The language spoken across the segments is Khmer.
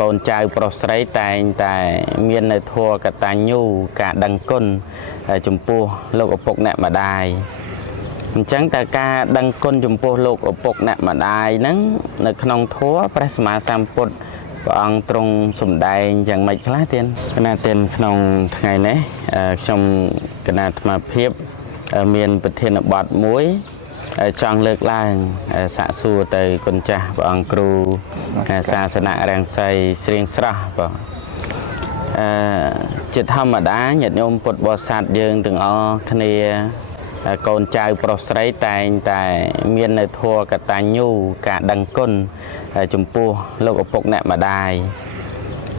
កូនចៅប្រុសស្រីតែងតែមាននៅធัวកតញ្ញូការដឹងគុណចំពោះលោកឪពុកអ្នកម្ដាយអញ្ចឹងតើការដឹងគុណចំពោះលោកឪពុកអ្នកម្ដាយហ្នឹងនៅក្នុងធัวព្រះសម្មាសម្ពុទ្ធព្រះអង្គទ្រង់សម្ដែងយ៉ាងម៉េចខ្លះទៀតគណៈទានក្នុងថ្ងៃនេះខ្ញុំគណៈអាត្មាភាពមានប្រធានបទមួយចង់លើកឡើងសាកសួរទៅគុណចាស់ព្រះអង្គគ្រូសាសនារាំងសីស្រៀងស្រស់បងជាធម្មតាញាតិញោមពុទ្ធបរិស័ទយើងទាំងអស់គ្នាកូនចៅប្រុសស្រីតែងតែមាននៅធัวកតញ្ញូការដឹងគុណចំពោះលោកឪពុកអ្នកម្ដាយ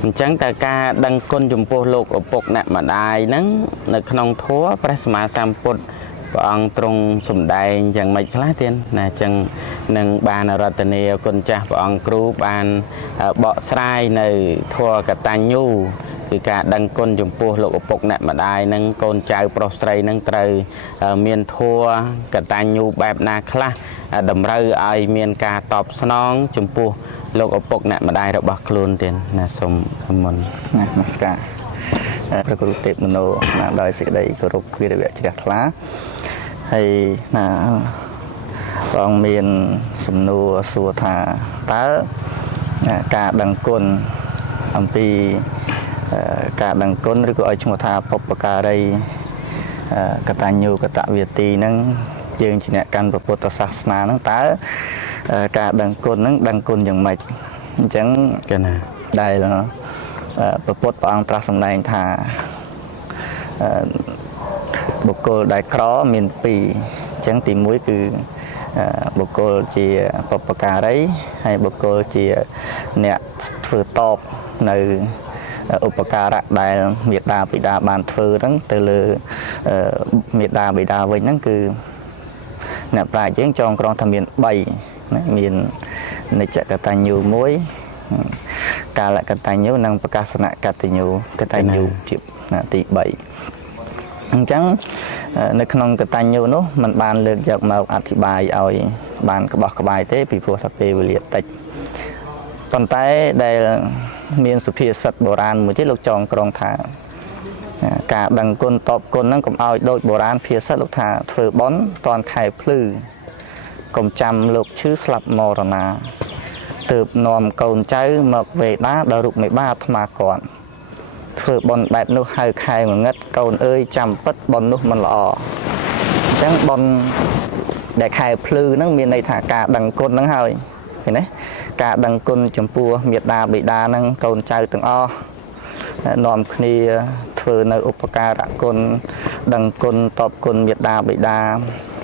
អញ្ចឹងតើការដឹងគុណចំពោះលោកឪពុកអ្នកម្ដាយហ្នឹងនៅក្នុងធัวព្រះសម្មាសម្ពុទ្ធព្រះអង្គទ្រង់សម្ដែងយ៉ាងម៉េចខ្លះទៀតណាអញ្ចឹងនឹងបានរតនាគុណចាស់ព្រះអង្គគ្រូបានបកស្រាយនៅធัวកតញ្ញូគឺការដឹងគុណចំពោះលោកឪពុកអ្នកម្ដាយហ្នឹងកូនចៅប្រុសស្រីហ្នឹងត្រូវមានធัวកតញ្ញូបែបណាខ្លះតម្រូវឲ្យមានការតបស្នងចំពោះលោកឪពុកអ្នកម្ដាយរបស់ខ្លួនទៀតណាសូមមុននមស្ការព្រះគ្រូទេពមនោដោយសេចក្តីគោរពវិរិយជ្រះថ្លាហើយណាព្រះអង្គមានសំណួរសួរថាតើការដឹងគុណអំពីការដឹងគុណឬក៏ឲ្យឈ្មោះថាបុព្វការីកតញ្ញូកតវេទីហ្នឹងយើងជាអ្នកកាន់ពុទ្ធសាសនាហ្នឹងតើការដឹងគុណហ្នឹងដឹងគុណយ៉ាងម៉េចអញ្ចឹងគេណាដែលព្រះពុទ្ធព្រះអង្គត្រាស់សម្ដែងថាបុគ្គលដែលក្រមាន2អញ្ចឹងទី1គឺបុគ្គលជាបុព្វការីហើយបុគ្គលជាអ្នកធ្វើតបនៅឧបការៈដែលមេត្តាបិតាបានធ្វើហ្នឹងទៅលើមេត្តាបិតាវិញហ្នឹងគឺអ្នកប្រាជ្ញយើងចងក្រងថាមាន3ណាមាននិច្ចកតញ្ញូ1កាលកតញ្ញូនិងប្រកាសនកតញ្ញូកតញ្ញូជាទី3អញ្ចឹងនៅក្នុងកតញ្ញូនោះมันបានលើកយកមកអធិប្បាយឲ្យបានក្បោះក្បាយទេពីព្រោះថាពេលវេលាតិចប៉ុន្តែដែលមានសុភាសិតបុរាណមួយទៀតលោកចងក្រងថាការដឹងគុណតបគុណហ្នឹងកុំឲ្យដូចបុរាណភាសាលោកថាធ្វើបន់តនខែភ្លឺកុំចាំលោកឈឺស្លាប់មរណាទើបនាំកូនចៅមកវេដាដល់រូបមេបាអាត្មាគាត់ធ្វើបន់បែបនោះហៅខែងងឹតកូនអើយចាំពិតបន់នោះមិនល្អអញ្ចឹងបន់ដែលខែភ្លឺហ្នឹងមានន័យថាការដឹងគុណហ្នឹងហើយឃើញទេការដឹងគុណចំពោះមេត្តាបិតាហ្នឹងកូនចៅទាំងអស់នាំគ្នាធ្វើនៅឧបការៈគុណដឹងគុណតបគុណមេត្តាបិតា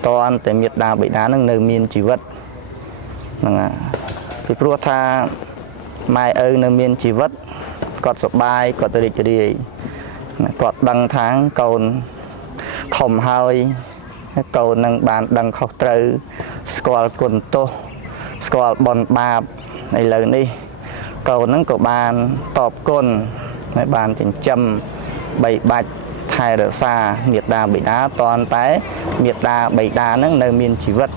តនតែមេត្តាបិតាហ្នឹងនៅមានជីវិតហ្នឹងពីព្រោះថាម៉ែឪនៅមានជីវិតគាត់សុបាយគាត់រីករាយគាត់ដឹងថាកូនធំហើយកូននឹងបានដឹងខុសត្រូវស្គាល់គុណទោសស្គាល់បុណ្យបាបឥឡូវនេះកូននឹងក៏បានតបគុណហើយបានចិញ្ចឹមបីបាច់ថែរក្សាមេត្តាបិតាតនតែមេត្តាបិតានឹងនៅមានជីវិត